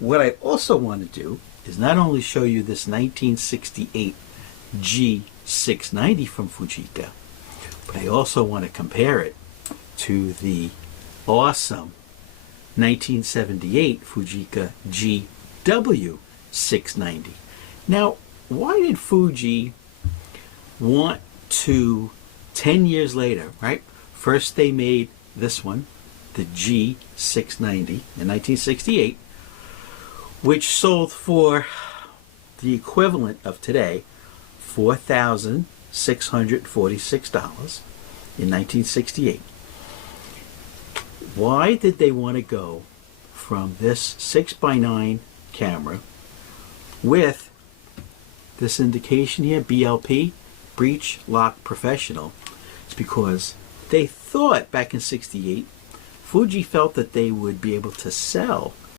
what I also want to do is not only show you this 1968 G690 from Fujica, but I also want to compare it to the awesome 1978 Fujica GW690. Now, why did Fuji want to, 10 years later, right? First they made this one, the G690 in 1968, which sold for the equivalent of today, $4,646 in 1968. Why did they want to go from this 6x9 camera with this indication here, BLP, Breech Lock Professional? It's because they thought back in '68, Fuji felt that they would be able to sell